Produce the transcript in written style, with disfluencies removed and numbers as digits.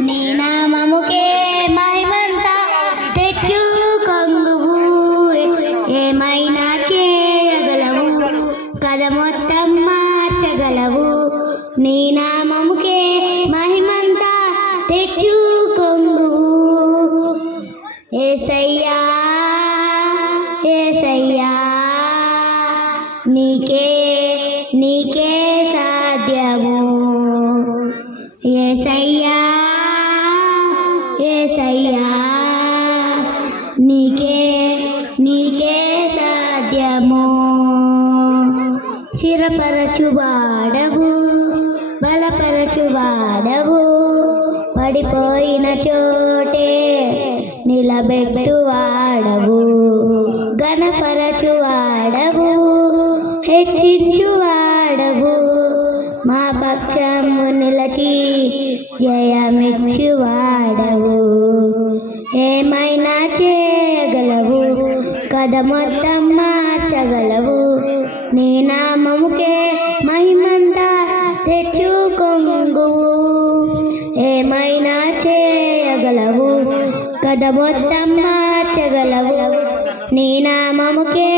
నీ నామముకే మహిమంతా తెచ్చుకొందువు. ఏమైనా చేయగలవు, కథ మొత్తం మార్చగలవు. నీ నామముకే మహిమంతా తెచ్చుకొందువు. యేసయ్యా యేసయ్యా నీకే నీకే సాధ్యము. యేసయ్యా యేసయ్యా నీకే నీకే సాధ్యము. స్థిరపరచువాడవు, బలపరచువాడవు, పడిపోయిన చోటే నిలబెట్టువాడవు. ఘనపరచువాడవు, హెచ్చించువాడవు, మా పక్షము నిలచి జయమిచ్చువాడవు. ఏమైనా చేయగలవు, కథ మొత్తం మార్చగలవు. నీ నామముకే మహిమంతా తెచ్చుకొందువు. ఏమైనా చేయగలవు, కథ మొత్తం మార్చగలవు. నీ నామముకే